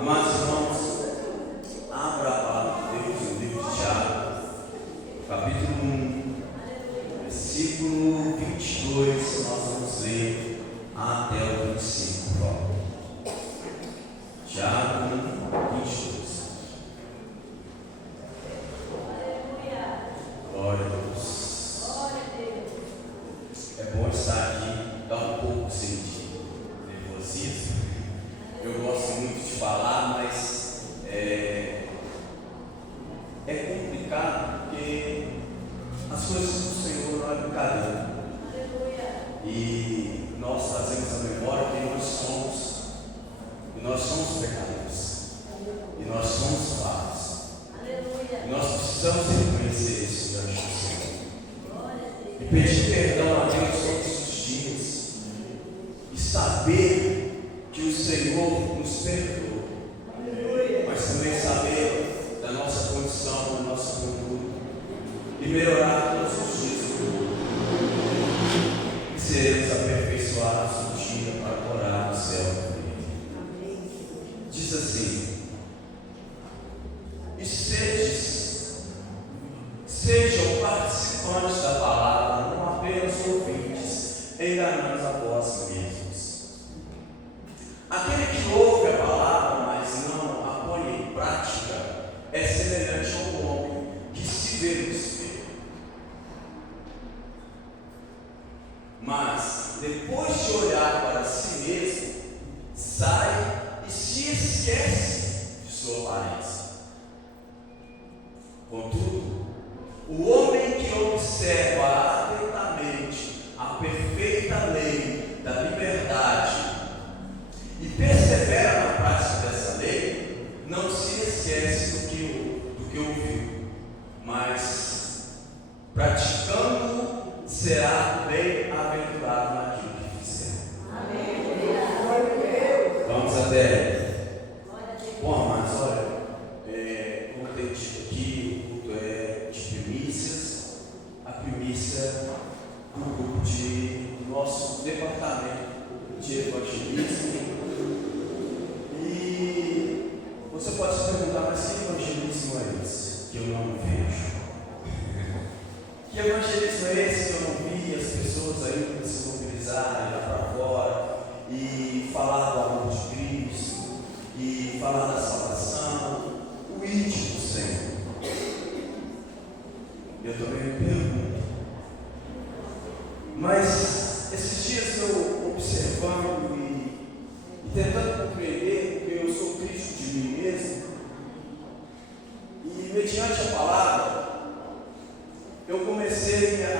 Amados irmãos, abra a palavra de Deus no livro de Tiago, capítulo 1, versículo 22, nós vamos ler até o 25. Tiago 1, 22. Glória a Deus. É bom estar aqui, dá um pouco de nervosismo. Eu gosto muito de falar, mas é complicado porque as coisas do Senhor não é brincadeira. E nós trazemos a memória que nós somos pecadores. E nós somos falhos. E nós precisamos reconhecer isso diante do Senhor. E pedir perdão a Deus todos os dias. E saber que o Senhor nos perdoou. Mas também saber da nossa condição, da nossa conduta. E melhorar todos os dias. E seremos aperfeiçoados um dia para morar no céu. Diz assim: e sejam participantes da palavra, não apenas ouvintes, enganando a vós mesmos. Aquele que ouve a palavra, mas não a põe em prática, é semelhante ao homem que se vê no espelho. Mas, depois de olhar para si mesmo, sai e se esquece de sua aparência. Contudo, o homem que observa atentamente a perfeita lei da liberdade e persevera na prática dessa lei, não se esquece do que ouviu, mas praticando será bem-aventurado naquilo que fizer. Amém. Vamos até. Bom, amados, olha, como tem dito aqui, o culto é de primícias. A primícia do grupo do nosso departamento de evangelismo. E você pode se perguntar, mas que evangelismo é esse que eu não vejo? Que evangelismo é esse que eu não vi as pessoas ainda se mobilizarem lá para fora e falar do amor de Cristo e falar da salvação, o íntimo do Senhor? Eu também me pergunto. Mas esses dias eu observando e tentando compreender, porque eu sou crítico de mim mesmo, e mediante a palavra, eu comecei a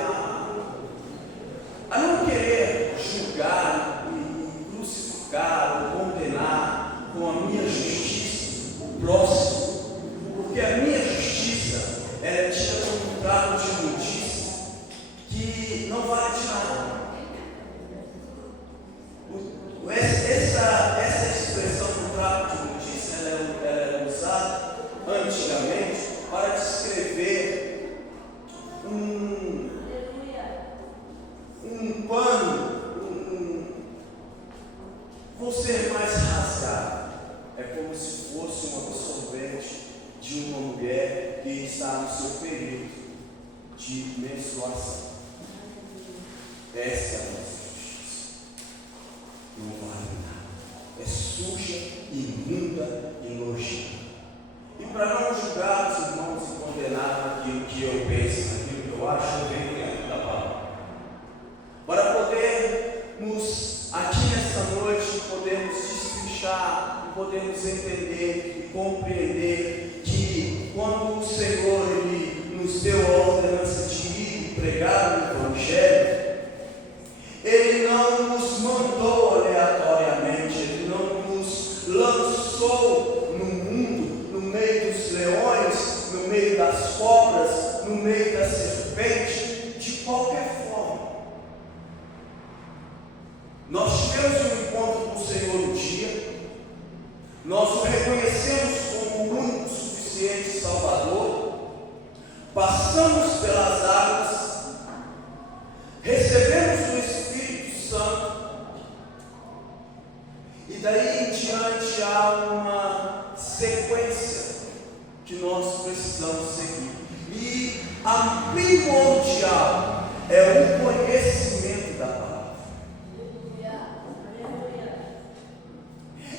não querer julgar e crucificar ou condenar com a minha justiça o próximo, porque a minha justiça é tida como um trato de imundícia que não vale de nada. Essa expressão do trato de imundícia ela era usada antigamente para descrever um pano, vou ser mais rasgado. É como se fosse um absorvente de uma mulher que está no seu período de menstruação. Essa é a nossa justiça. Não vale nada. É suja, imunda e nojenta. E para não julgar os irmãos e condenar naquilo que eu penso, naquilo que eu acho, eu venho dentro da palavra. Para podermos, aqui nesta noite, podermos destrinchar, podermos entender e compreender que quando o Senhor Ele nos deu a ordenança de ir e pregar o Evangelho, Ele não nos mandou aleatoriamente, Ele não nos lançou no mundo, no meio dos leões, no meio das cobras, no meio da serpente, de qualquer forma. Nós tivemos um encontro com o Senhor um dia, nós o reconhecemos como o único, suficiente Salvador, passamos pelas águas, recebemos o Espírito Santo, e daí em diante há uma nós precisamos seguir. E a primordial é o conhecimento da palavra.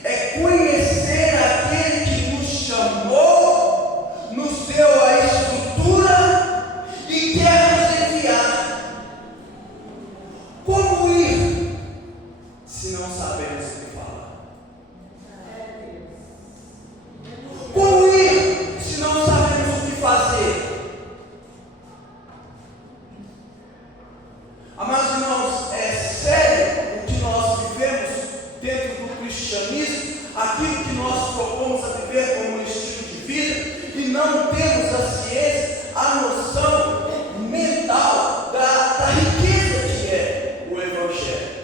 É conhecer aquele que nos chamou, nos deu a estrutura e quer nos enviar. Como ir se não sabemos o que falar? Como ir se não sabemos o que fazer? Amados irmãos, é sério o que nós vivemos dentro do cristianismo, aquilo que nós propomos a viver como um estilo de vida, e não temos a ciência, a noção mental da riqueza que é o Evangelho.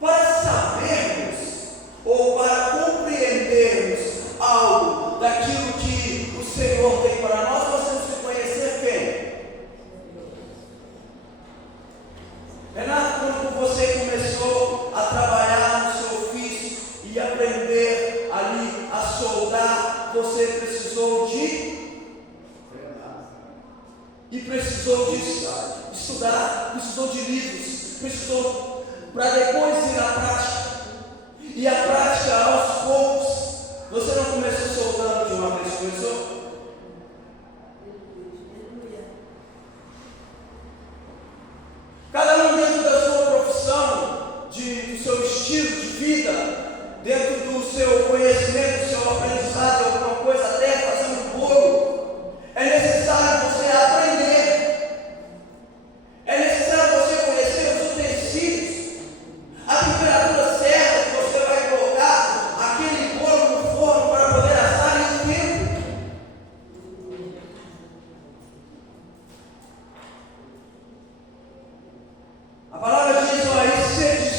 Para sabermos ou para compreendermos algo daquilo que o Senhor tem para nós, nós temos que conhecer quem? Renato, quando você começou a trabalhar no seu ofício e aprender ali a soldar, você precisou de estudar, precisou de livros, precisou para depois ir à prática. E a prática aos poucos. Você não começou soldando de uma vez, começou? Cada um dentro da sua profissão, do seu estilo de vida, dentro do seu conhecimento, do seu aprendizado, alguma coisa, até fazendo bolo, é necessário você aprender. É necessário você conhecer os utensílios, a temperatura certa que você vai colocar aquele bolo no forno para poder assar em tempo. A palavra diz: olha, sedes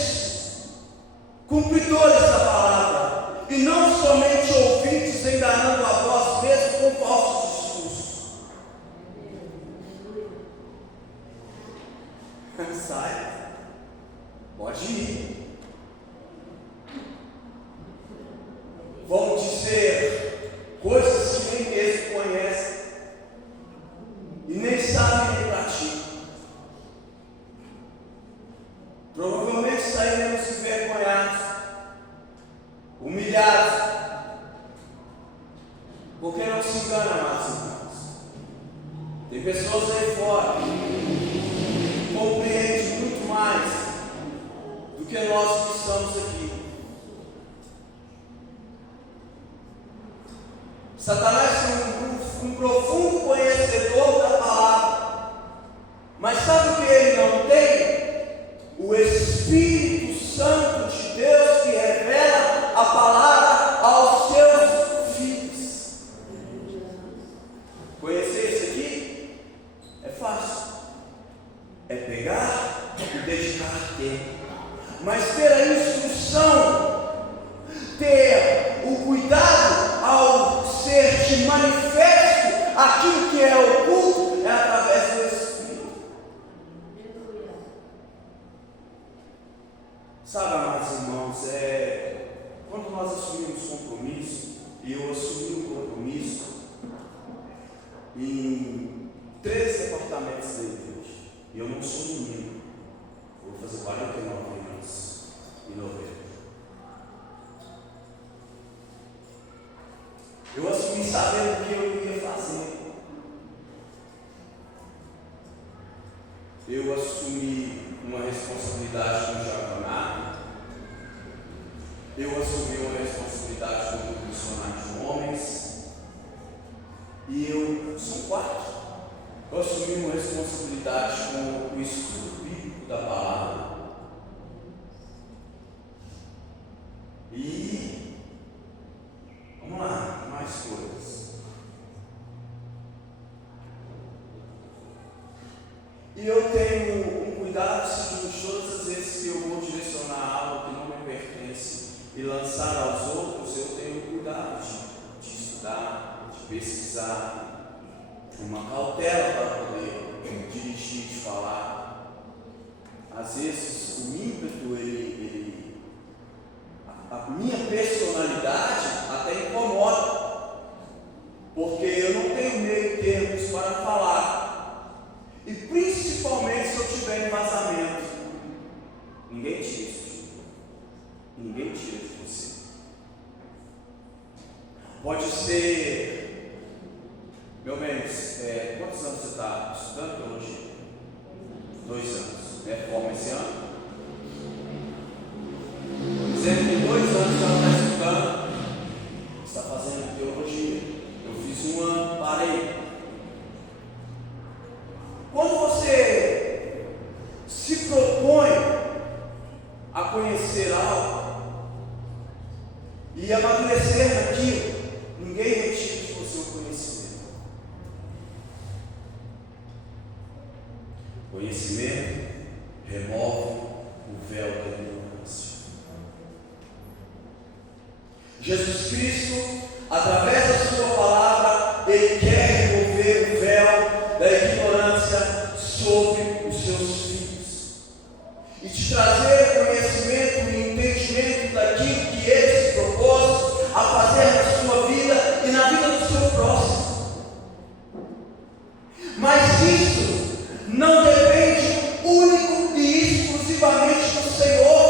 cumpridores da palavra, e não somente ouvintes, enganando a vós mesmos com falsos discursos. Sai, pode ir. Vão dizer coisas que nem mesmo conhecem e nem sabem nem praticam. Provavelmente sairemos envergonhados, humilhados, porque não se engana, amados irmãos. Tem pessoas aí fora que compreendem muito mais do que nós que estamos aqui. Satanás é um profundo conhecedor da palavra, mas sabe o que ele não tem? O Espírito Santo de Deus que revela a palavra aos seus filhos. Conhecer isso aqui é fácil. É pegar e dedicar tempo. Mas ter a instrução, ter o cuidado ao ser de manifesto aquilo que é oculto, é através do Espírito. Sabe, amados irmãos, quando nós assumimos compromisso, e eu assumi um compromisso em 3 departamentos da igreja, e eu não sou menino, vou fazer 49 anos em novembro. Eu assumi sabendo o que eu ia fazer. Eu assumi uma responsabilidade no diaconato. Eu assumi uma responsabilidade como missionário de homens. E são 4. Eu assumi uma responsabilidade com o estudo bíblico da palavra. E vamos lá, mais coisas. E eu tenho um cuidado seguinte: todas as vezes que eu vou direcionar algo que não me pertence e lançar aos outros, eu tenho cuidado de estudar, de pesquisar, uma cautela para poder dirigir, de falar. Às vezes o ímpeto, a minha personalidade até incomoda, você. Pode ser, meu bem, quantos anos você está estudando teologia? 2 anos. Forma esse ano? Dizendo que 2 anos ela está estudando, está fazendo teologia. Eu fiz 1 ano, parei. Quando você se propõe a conhecer algo e amadurecer naquilo, ninguém retira de você o conhecimento. Conhecimento remove o véu da ignorância. Jesus Cristo, através da sua palavra, Ele quer remover o véu da ignorância sobre os seus filhos e te trazer conhecimento e entendimento daquilo que Ele se propôs a fazer na sua vida e na vida do seu próximo. Mas isso não depende único e exclusivamente do Senhor,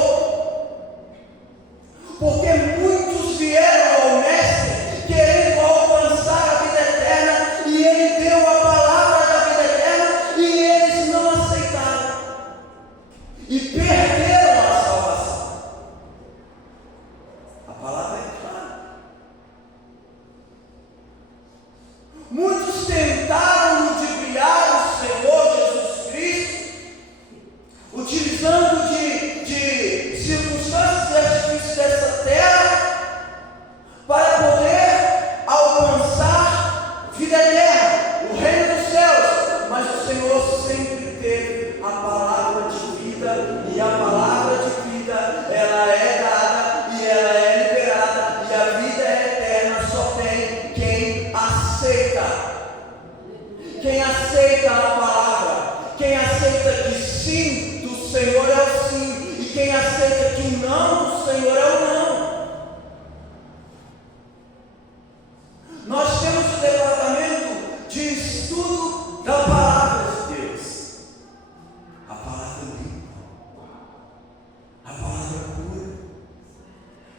porque muitos vieram ao Mestre querendo alcançar a vida eterna e Ele deu a palavra da vida eterna e eles não aceitaram e perderam a salvação. A palavra é clara. Muitos tentaram ludibriar o Senhor Jesus Cristo, utilizando de circunstâncias e artifícios dessa terra para poder alcançar vida eterna, o reino dos céus. Mas o Senhor sempre teve a palavra de vida, e a palavra de vida, ela é dada e ela é liberada, e a vida eterna só tem quem aceita. Quem aceita a palavra, quem aceita que sim do Senhor é o sim, e quem aceita que o não do Senhor é o não. Nós temos o departamento de estudo da palavra de Deus. A palavra limpa, a palavra cura,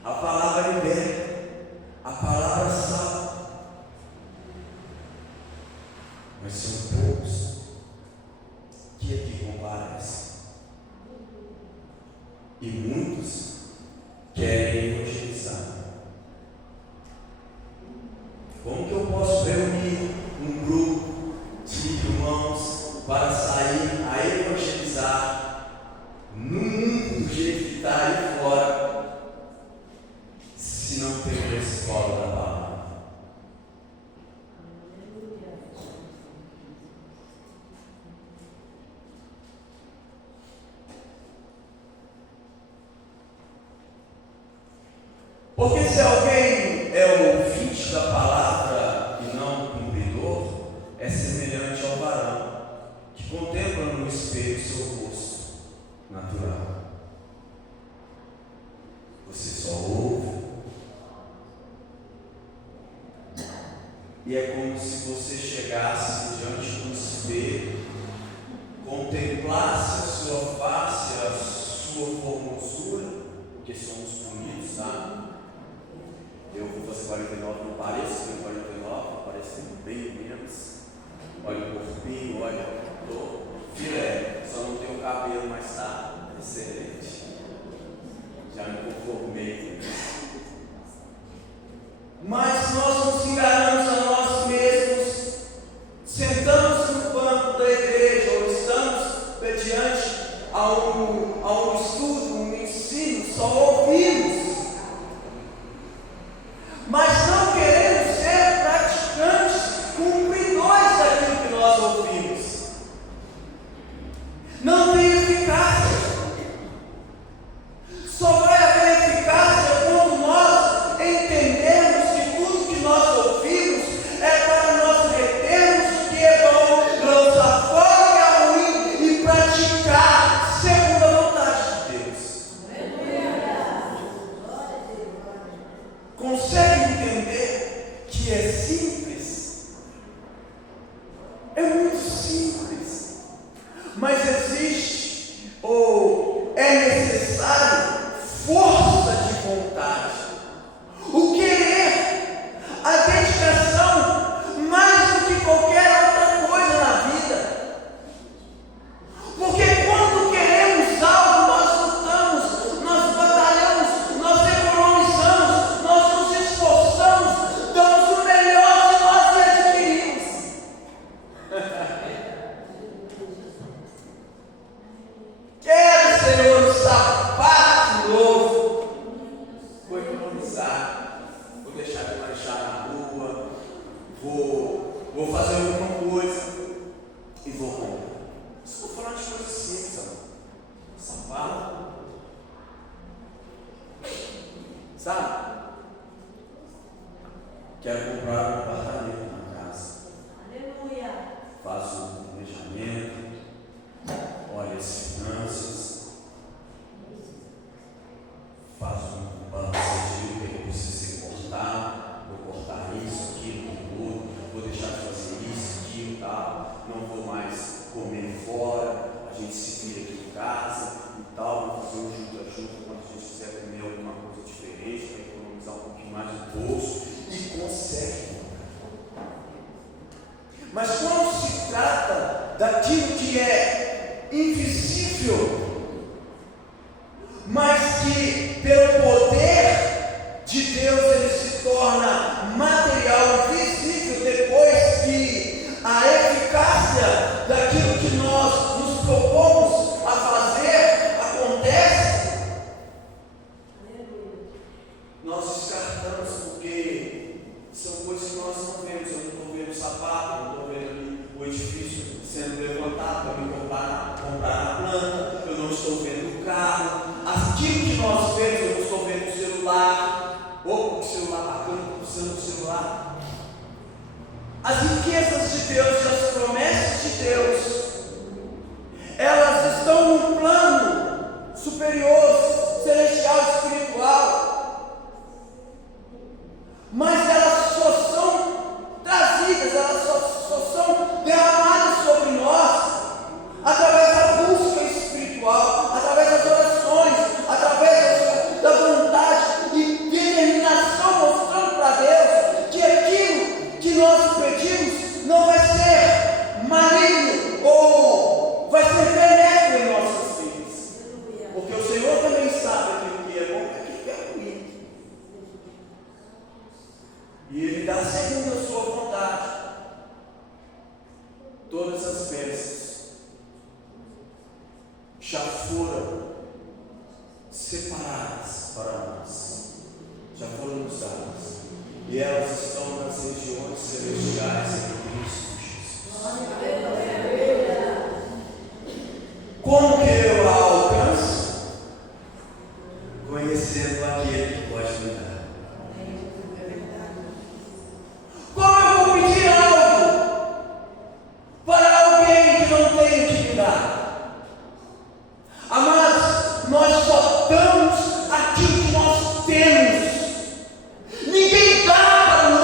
a palavra liberta, a palavra salva. Mas são poucos que aqui comparecem, e muitos querem evangelizar. Como que eu posso reunir um grupo de irmãos para sair a evangelizar no mundo do jeito que está aí fora, se não tem uma escola da palavra? Porque se alguém é ouvinte da palavra e não cumpridor, é semelhante ao varão que contempla no espelho seu rosto natural. Você só ouve, e é como se você chegasse diante do espelho, contemplasse a sua face, a sua formosura, porque somos bonitos, tá? Eu vou fazer 49, não pareço, tenho 49, parece bem menos. Olha o corpinho, olha, tô filé, só não tenho cabelo, mas tá excelente. Já me conformei. Mas nós nos enganamos a nós mesmos, sentamos no banco da igreja, ou estamos mediante a um estudo, um ensino, só ouvimos. Mas não queremos ser praticantes, cumpridores daquilo que nós ouvimos. Não tem eficácia. Só vai haver eficácia quando nós entendermos que tudo que nós ouvimos é para nós retermos o que é bom, lançar fora o que é ruim e praticar segundo a vontade de Deus. Consegue entender que é simples? É muito simples, mas existe ou é necessário força de vontade. gastar, vou deixar de lanchar na rua, vou fazer alguma coisa e vou comprar. Estou falando de coisas simples, sapato, sabe? Quero comprar um apartamento na casa. Aleluia. Faz um planejamento, olha as finanças, faz um balanço de o que precisa ser cortado, vou cortar isso, aquilo, tudo, vou deixar de fazer isso, aquilo, tal, não vou mais comer fora, a gente se vira aqui em casa e tal, vou fazer um junto quando a gente quiser comer alguma coisa diferente, para economizar um pouquinho mais do bolso, e consegue. Mas quando se trata daquilo que é invisível, mas que pelo poder de Deus ele se torna material, visível, depois que a eficácia daquilo que nós nos propomos a fazer acontece, nós descartamos porque são coisas que nós não vemos. Eu não estou vendo o sapato, não estou vendo ali o edifício sendo levantado para me comprar na planta, eu não estou vendo o carro. Aquilo que nós vemos, eu não estou vendo o celular, ou o celular, a câmera usando o celular. As riquezas de Deus e as promessas de Deus, elas estão num plano superior, celestial, espiritual, mas elas só são trazidas, elas só são derramadas sobre nós através da busca espiritual, através das orações, através da vontade e determinação, mostrando para Deus que aquilo que nós pedimos não vai ser maligno ou vai ser benéfico em nossas vidas, porque o Senhor também sabe aquilo que é bom e aquilo que é ruim, e Ele dá segundo a sua vontade todas as bênçãos já foram separadas para nós, já foram nos dadas, e elas estão nas regiões celestiais em Cristo Jesus. Como que eu a alcanço? Conhecendo aquele que pode me dar. Como eu vou pedir algo para alguém que não tem o que me dar? Amados, nós só damos aquilo que nós temos. Ninguém dá para o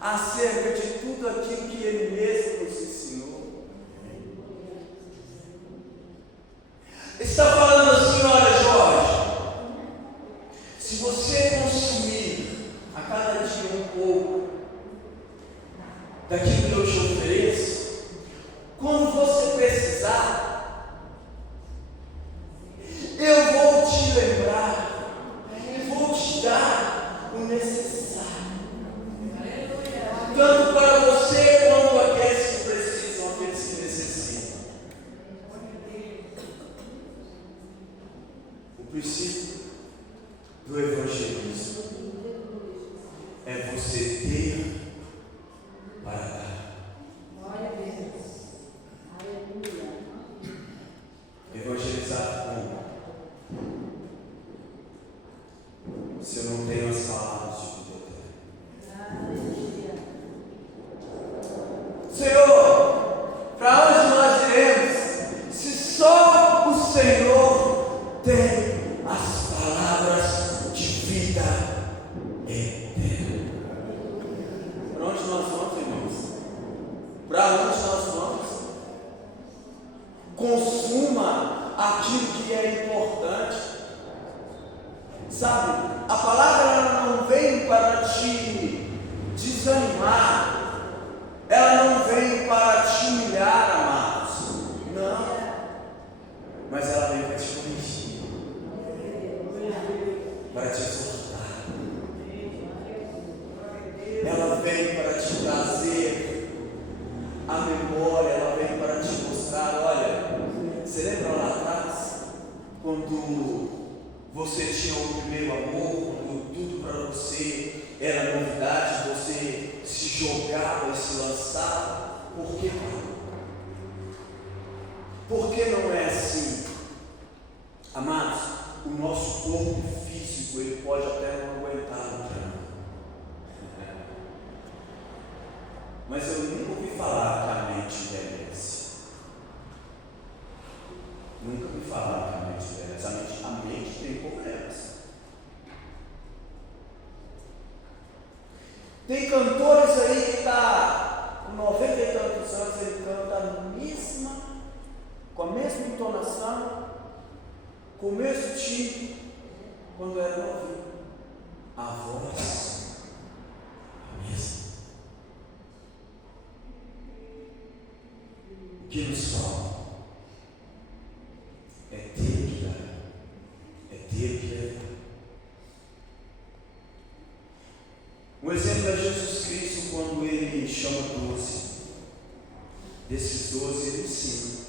acerca de tudo aquilo que Ele mesmo nos ensinou. Está falando assim: olha, Jorge, se você consumir a cada dia um pouco daquilo que eu te ofereço, quando você precisar, eu vou te lembrar e vou te dar o necessário, tanto para você quanto aqueles que precisam, aqueles que necessitam. O princípio do evangelismo é você ter para dar. Evangelizar como? Se eu não tenho as palavras de poder. Senhor, para onde nós iremos? Se só o Senhor tem as palavras de vida eterna. Para onde nós vamos, irmãos? Para onde nós vamos? Consuma aquilo que é importante. Sabe, a palavra ela não vem para te desanimar, ela não vem para te humilhar, amados. Não, mas ela vem para te corrigir, para te exortar. Ela vem para te trazer a memória, ela vem para te mostrar. Olha, você lembra lá atrás, quando você tinha o primeiro amor, quando tudo para você era novidade, você se jogava e se lançava? Por que não? Por que não é assim? Amados, o nosso corpo físico, ele pode até não aguentar o tranco. Mas eu nunca ouvi falar que a mente envelhece. Nunca ouvi falar que a mente envelhece. A mente tem problemas. Tem cantores aí que está com 90 e tantos anos, ele canta com a mesma entonação, com o mesmo timbre, quando era novinho. A voz a mesma. O que nos falta é ter o que dar, é ter o que levar. Um exemplo é Jesus Cristo, quando ele chama 12. Desses 12 ele ensina.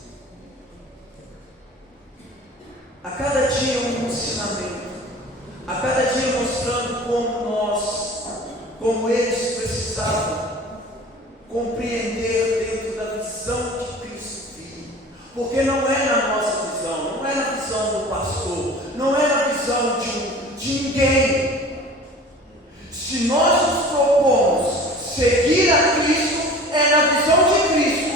A cada dia um ensinamento, a cada dia mostrando como eles precisavam compreender dentro da visão que Cristo vive. Porque não é na nossa visão, não é na visão do pastor, não é na visão de ninguém. Se nós nos propomos seguir a Cristo, é na visão de Cristo.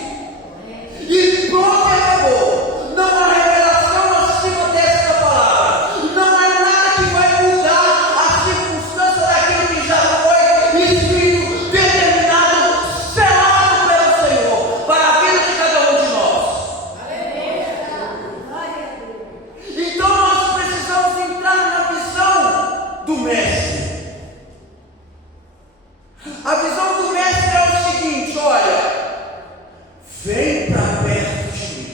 E pronto, acabou. Não há revelação acima dessa palavra. Não há nada que vai mudar a circunstância daquilo que já foi escrito, determinado, selado pelo Senhor, para a vida de cada um de nós. Então nós precisamos entrar na visão do Mestre. A visão do Mestre é o seguinte: olha, vem para perto de mim,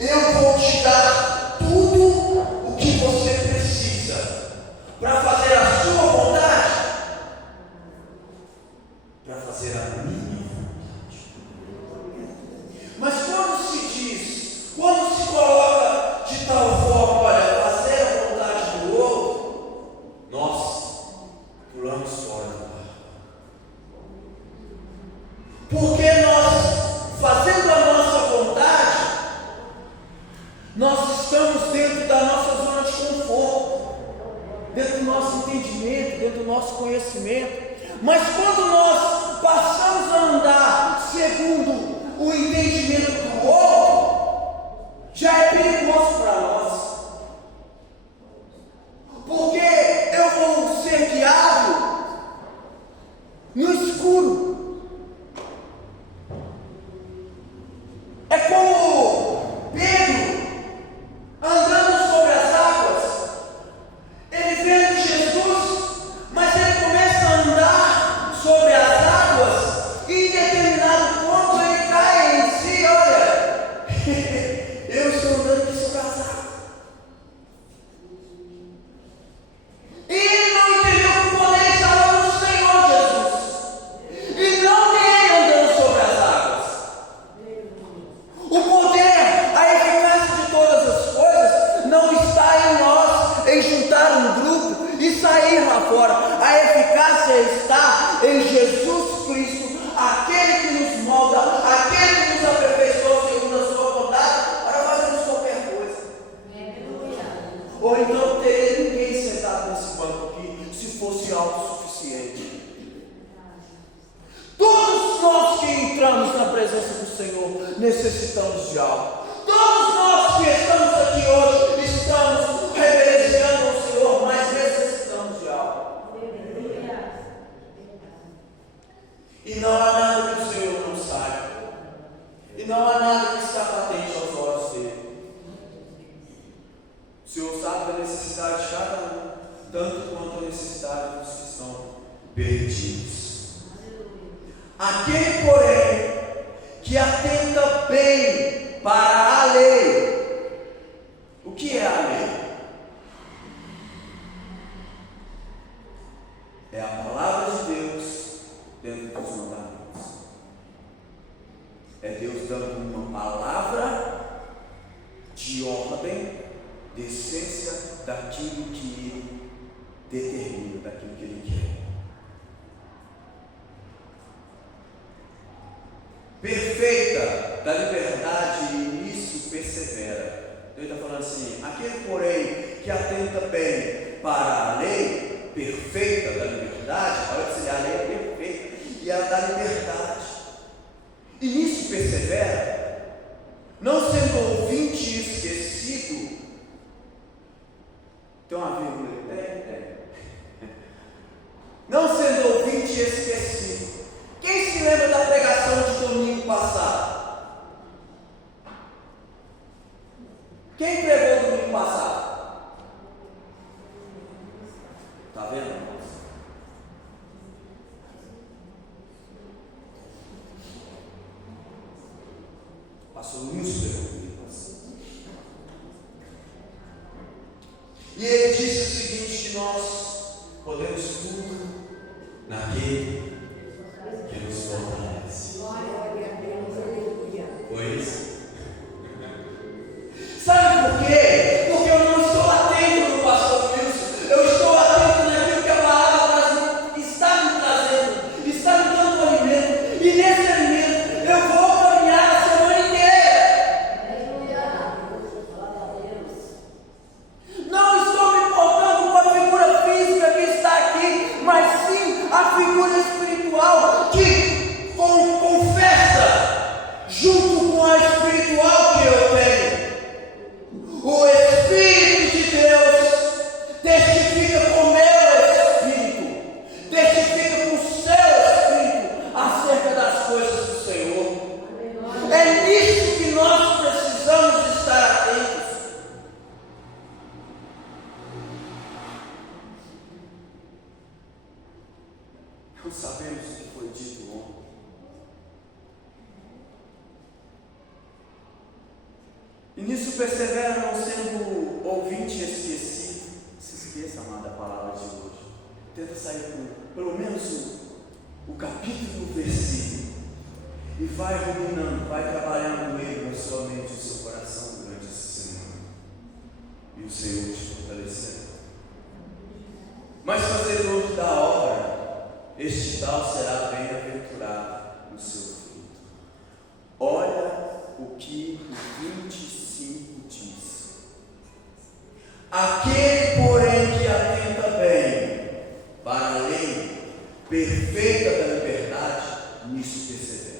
eu vou te dar tudo o que você precisa para fazer a sua vontade, para fazer a minha vontade. Mas quando se coloca de tal forma, olha, fazer a vontade do outro, nós pulamos fora do barco. Porque nós, fazendo a nossa vontade, nós estamos dentro da nossa zona de conforto, dentro do nosso entendimento, dentro do nosso conhecimento. Mas quando nós passamos a andar segundo o entendimento do outro, já é perigoso para nós. Porque eu vou ser guiado autossuficiente. Todos nós que entramos na presença do Senhor necessitamos de algo. Todos nós que estamos aqui hoje estamos reverenciando ao Senhor, mas necessitamos de algo. E não há nada que o Senhor não saiba. E não há nada que está patente aos olhos dele. O Senhor sabe da necessidade de cada um, tanto quanto a necessidade dos que estão perdidos. Aquele, porém, que atenta bem para a lei. O que é a lei? É a palavra de Deus dentro dos mandamentos. É Deus dando uma palavra de ordem, de essência daquilo que Ele determina, daquilo que Ele quer. Perfeita da liberdade e nisso persevera. Ele está falando assim: aquele, porém, que atenta bem para a lei perfeita da liberdade, olha que seria a lei perfeita e a da liberdade, e nisso persevera, não sendo ouvinte e esquecido. Tem uma vírgula? Tem. Não sendo ouvinte e esquecido. Quem se lembra da pregação de domingo passado? Quem pregou domingo passado? Está vendo, irmãos? Pastor Wilson pregou domingo passado. E ele disse o seguinte: que nós podemos tudo naquele que nos fortalece. Pois. Sabe por quê? Porque eu não estou atento no pastor Wilson. Eu estou atento naquilo que a palavra está me trazendo, está me dando alimento. E nesse alimento eu vou caminhar a semana inteira. Não estou me importando com a figura física que está aqui, mas sim a figura espiritual que confessa junto com a espiritual que eu tenho. O Espírito de Deus testifica com o meu Espírito, testifica com o seu Espírito acerca das coisas do Senhor. É nisso que nós precisamos estar atentos. Não sabemos o que foi dito ontem. E nisso persevera, não sendo ouvinte esquecido. Se esqueça, amada, a palavra de hoje. Tenta sair com pelo menos o capítulo do versículo. E vai ruminando, vai trabalhando ele na sua mente e no seu coração durante essa semana. E o Senhor te fortalecerá. Mas fazedor da obra, este tal será bem-aventurado no seu fruto. Olha o que o 25 diz: aquele, porém, que atenta bem para a lei perfeita da liberdade, nisso persevera.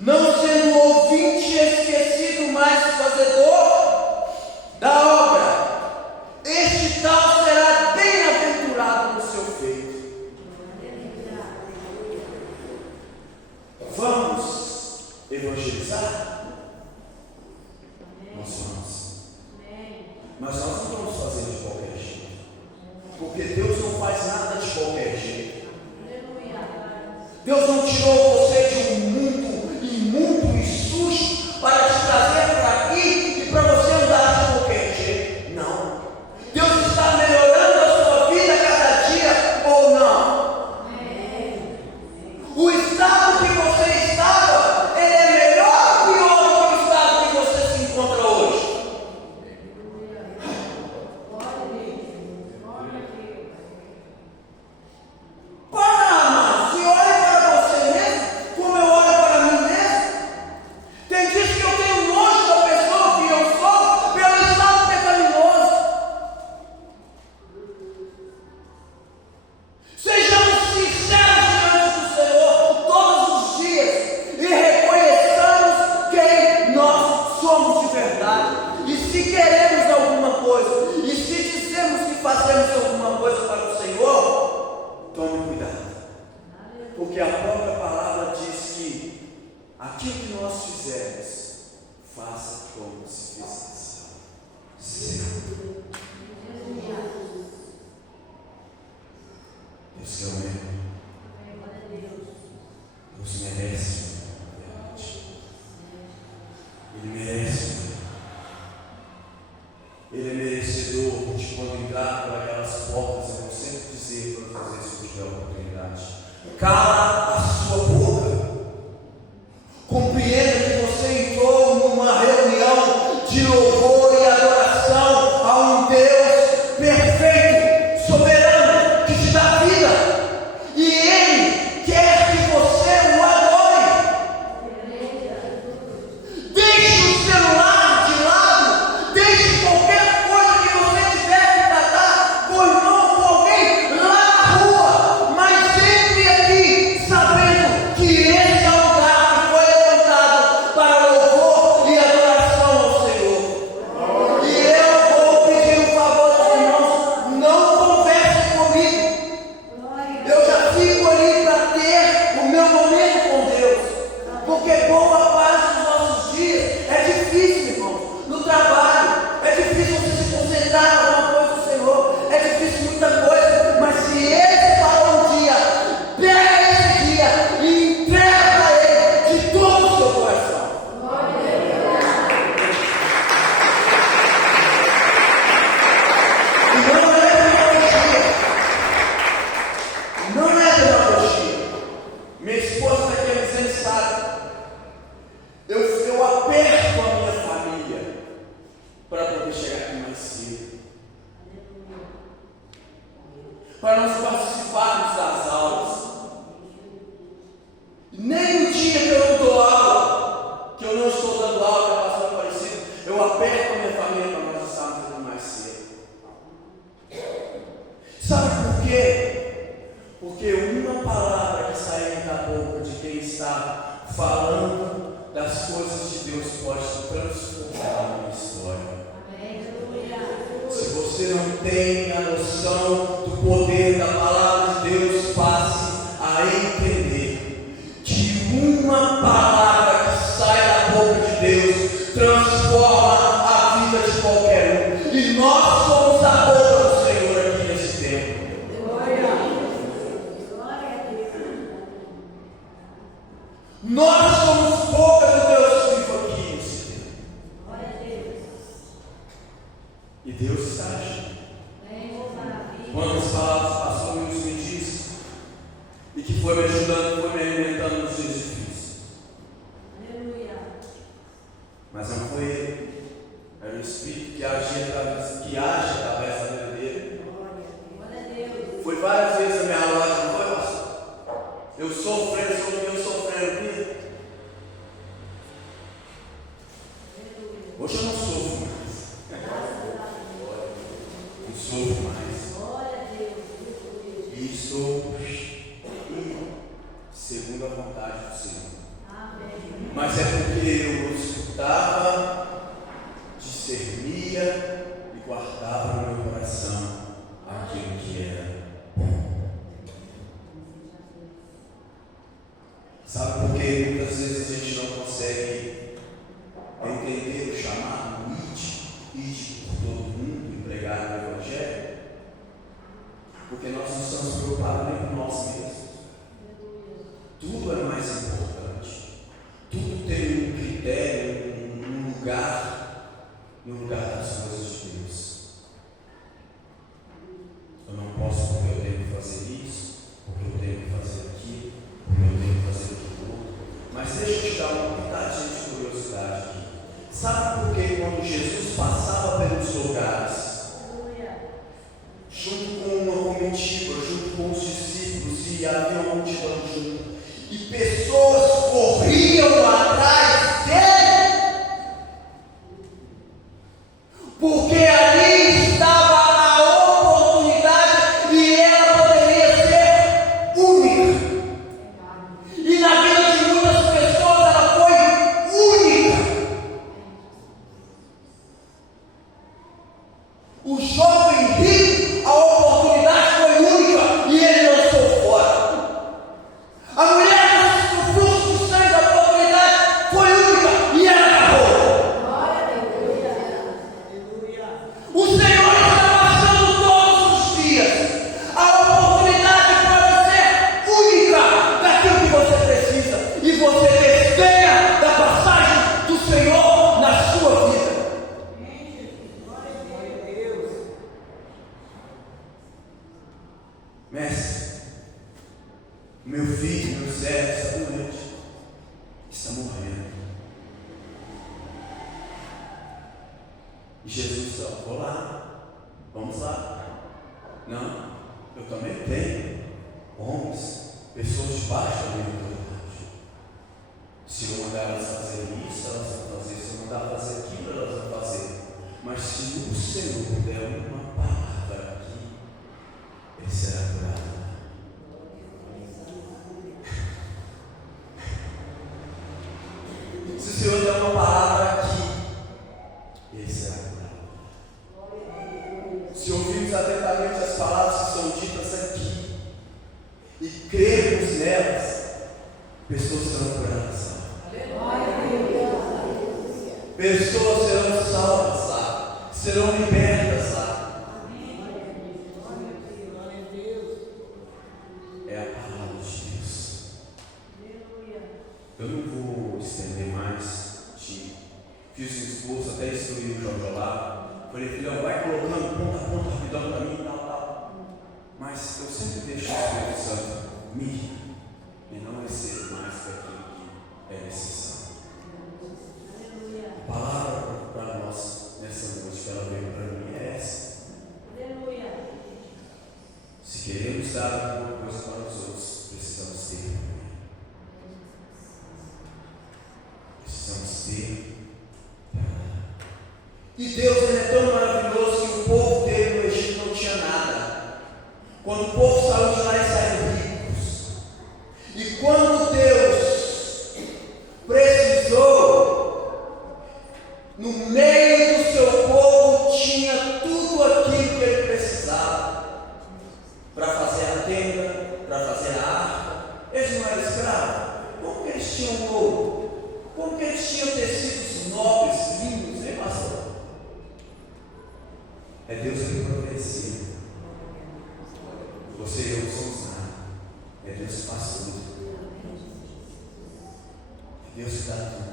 Não sendo ouvinte esquecido, mas fazedor da obra, este tal será bem-aventurado no seu feito. Vamos evangelizar? Nós vamos. Mas nós não vamos fazer de qualquer jeito. Porque Deus não faz nada de qualquer jeito. Deus não tirou você de um mundo imundo e sujo para te trazer para aqui e para você andar de qualquer jeito. Não. Deus está melhorando a sua vida a cada dia ou não? O estado que você estava, ele é melhor ou pior do que o estado que você se encontra hoje? Para, amar, se olhe para você mesmo Porque a própria palavra diz que aquilo que nós fizermos, faça como se fizesse certo. Deus que é o mesmo. Deus merece a verdade. Ele merece. Ele é merecedor de quando entrar por aquelas portas. Eu vou sempre dizer para fazer isso se tiver oportunidade. Cala a sua boca. Compreenda que você entrou numa reunião de louvor e adoração a um Deus perfeito, soberano, que te dá vida. E Ele quer que você o adore. Deixe o celular de lado. Deixe qualquer coisa que você tiver que tratar com o irmão, com alguém lá na rua. Mas entre aqui sabendo que esse é o lugar que foi levantado para louvor e adoração ao Senhor. E eu vou pedir um favor aos irmãos: não converse comigo. Eu já fico ali para ter o meu momento com Deus. Porque boa parte dos nossos dias é difícil, irmãos. No trabalho, é difícil você se concentrar em alguma coisa do Senhor. É difícil muita coisa. Mas se Ele falou um dia, pega esse dia e entrega a Ele de todo o seu coração. E não é demagogia. Não é demagogia. Minha esposa está aqui dizendo, sabe? Eu aperto a minha família para poder chegar aqui mais cedo. Para nós participarmos das aulas. Nem no dia que eu não dou aula, que eu não estou dando aula, que a pastora Aparecida, eu aperto a minha família para nós estarmos aqui mais cedo. Sabe por quê? Porque uma palavra que sair da boca de quem está falando das coisas de Deus pode transformar a minha história. Se você não tem a noção do poder da palavra de Deus, passe a entender que uma palavra que sai da boca de Deus transforma a vida de qualquer um. E nós somos a boca do Senhor aqui nesse tempo. Nós somos boca do Deus vivo aqui nesse tempo. E Deus está agindo. Quantas palavras o pastor Wilson me disse e que foi me ajudando, foi me alimentando nos dias difíceis. Mas não foi ele, era o Espírito que age através da vida dele. Foi várias vezes a minha loja, não foi, pastor? Eu sofrendo vida. Hoje eu não sofro mais. Não sofro mais. E estou segundo a vontade do Senhor. Mas é porque eu escutava, discernia e guardava no meu coração aquilo que era bom. Sabe por que muitas vezes a gente não consegue entender o chamado ide por todo mundo e pregar o Evangelho? Porque nós não estamos preocupados nem com nós mesmos. Tudo é mais importante. Tudo tem um critério, um lugar, no lugar das coisas de Deus. Eu não posso porque eu tenho que fazer isso, porque eu tenho que fazer aquilo, porque eu tenho que fazer aquilo outro. Mas deixa eu te dar uma pitadinha de curiosidade aqui. Sabe por que quando Jesus passava pelos lugares, junto com uma comitiva, junto com os discípulos, e havia uma multidão junto, e pessoas corriam atrás dele, porque ali estava a oportunidade e ela poderia ser única. E na vida de muitas pessoas ela foi única. O jovem rico, a oportunidade foi única e ele lançou fora. A O meu filho, meu servo está doente, está morrendo. E Jesus disse: vou lá, vamos lá. Não, eu também tenho homens, pessoas debaixo da minha autoridade. Se eu mandar elas fazer isso, elas vão fazer. Se eu mandar fazer aquilo, elas vão fazer. Mas se o Senhor der uma palavra aqui, ele será curado. Se o Senhor der uma palavra aqui, ele será curado. Se ouvirmos atentamente as palavras que são ditas aqui e crermos nelas, pessoas serão curadas. Pessoas serão salvas lá, serão libertas lá. É a palavra de Deus. Eu não vou estender mais. Fiz um esforço, até instruir o João lá. Falei: filhão, vai colocando ponta a ponta rapidão para mim, tal. Mas eu sempre deixo o Espírito Santo me e não recebo mais daquilo que é necessário. A palavra para nós nessa noite que ela veio para mim é essa. Se queremos dar alguma coisa para os outros, precisamos ter. Precisamos ter. E Deus é tão maravilhoso que o povo dele no Egito não tinha nada. Quando o povo saiu de lá, eles saíram ricos. E quando Deus precisou, no meio do seu povo tinha tudo aquilo que ele precisava para fazer a tenda, para fazer a arca. Eles não eram escravos. Como que eles tinham ouro? Como que eles tinham tecidos nobres, lindos, hein, pastor? É Deus que providencia. Você e eu não somos nada. É Deus que faz tudo. É Deus que dá tudo.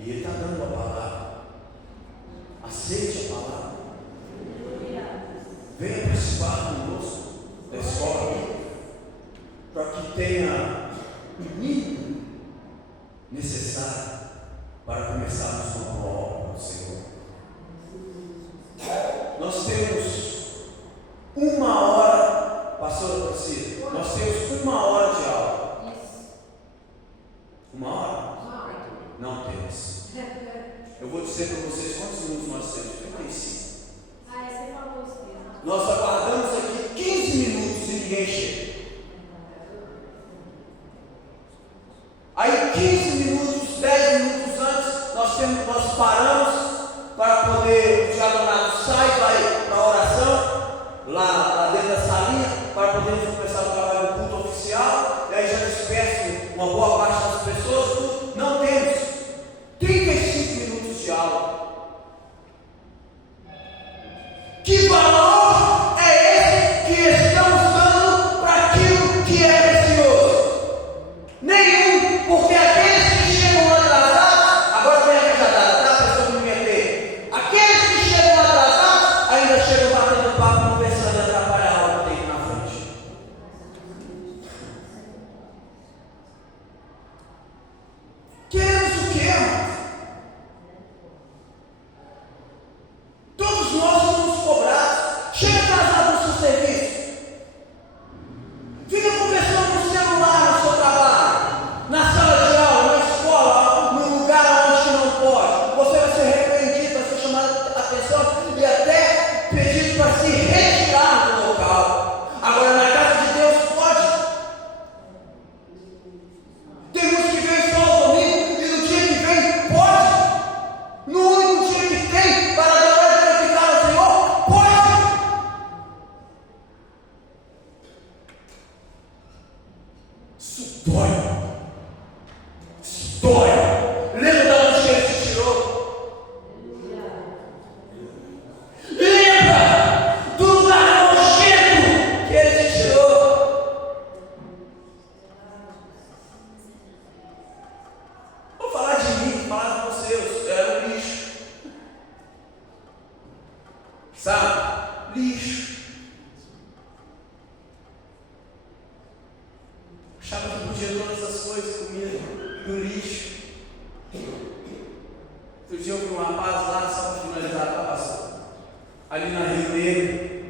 E Ele está dando a palavra. Aceite a palavra. Venha participar conosco da escola aqui, para que tenha o mínimo necessário para começarmos uma boa obra para o Senhor. Nós temos 1 hora, pastor Francisco, nós temos 1 hora de aula. 1 hora? Não temos. Eu vou dizer para vocês quantos minutos nós temos: 35. Você falou isso mesmo. Nós aguardamos aqui 15 minutos e ninguém chega. Aí 15 minutos, 10 minutos antes, nós paramos para poder, o diaconado sai, vai para a oração, lá dentro da salinha, para podermos começar o trabalho do culto oficial, e aí já disperso uma boa parte das pessoas, tudo. Não temos 35 minutos de aula. Que valor é esse que estamos dando para aquilo que é precioso? Nenhum, porque aqueles que chegam atrasados, agora vem a cajadada, tá? Pessoa que não ia ter. Aqueles que chegam atrasados, ainda chegam batendo papo, conversando e atrapalhar a aula que tem na frente. Queremos o quê, irmãos? Todos nós somos cobrados. Chega atrasado no seu serviço. Fica conversando no celular no seu trabalho, na sala de aula, na escola, no lugar onde não pode. Você vai ser repreendido, vai ser chamado a atenção e até pedido para se retirar do local. Agora, na casa de Deus, pode. Tem uns que vêm só no domingo e no dia que vem, pode. No único dia que tem para adorar e glorificar ao Senhor, pode. Isso dói. Isso dói. Lembra da onde ele se tirou? Lembra do lugar nojento que ele se tirou? Vou falar de mim, vou falar de vocês. Eu era um lixo. Sabe? Lixo. Achava que podia todas as coisas, comia no lixo. Outro dia eu vi um rapaz lá, só para finalizar, estava ali na Rio Negro.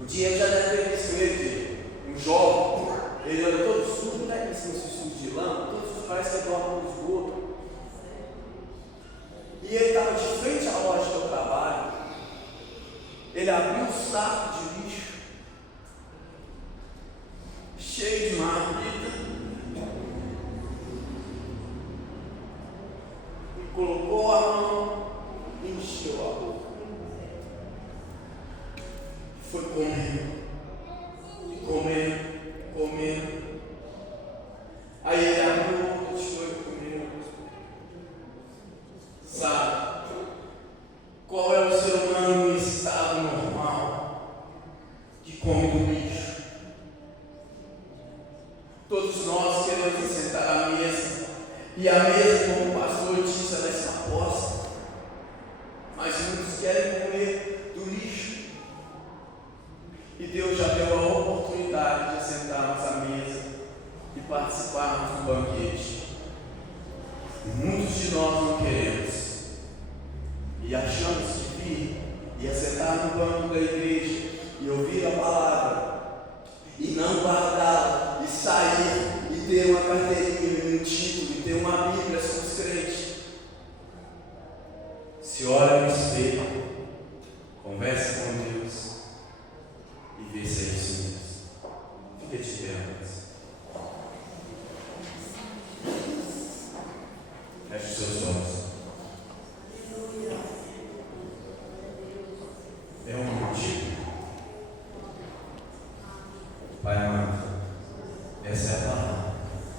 O dia já deve ter visto ele, um jovem. Ele anda todo sujo, né? Esse sujo de lama, todo sujo, parece que ele dorme no esgoto. E ele estava de frente à loja que eu trabalho. Ele abriu um saco de lixo, cheio de marmita, e colocou a mão e encheu a boca. Foi comendo, e comendo, comendo. Aí ele abriu outro e foi comendo. Sabe? Qual é o ser humano em estado normal que come do lixo? Todos nós queremos sentar à mesa, e a mesa, como o pastor disse, ela está posta, mas muitos querem comer do lixo. E Deus já deu a oportunidade de sentarmos à mesa e participarmos do banquete. E muitos de nós não queremos. E achamos que vir e sentar no banco da igreja e ouvir a palavra e não guardá-la e sair e ter uma carteirinha e um título e ter uma Bíblia, somos crentes. Se olha no espelho, converse com Deus e vê se é isso mesmo. Fica de pé, mas feche os seus olhos. É um motivo. Pai amado, essa é a palavra.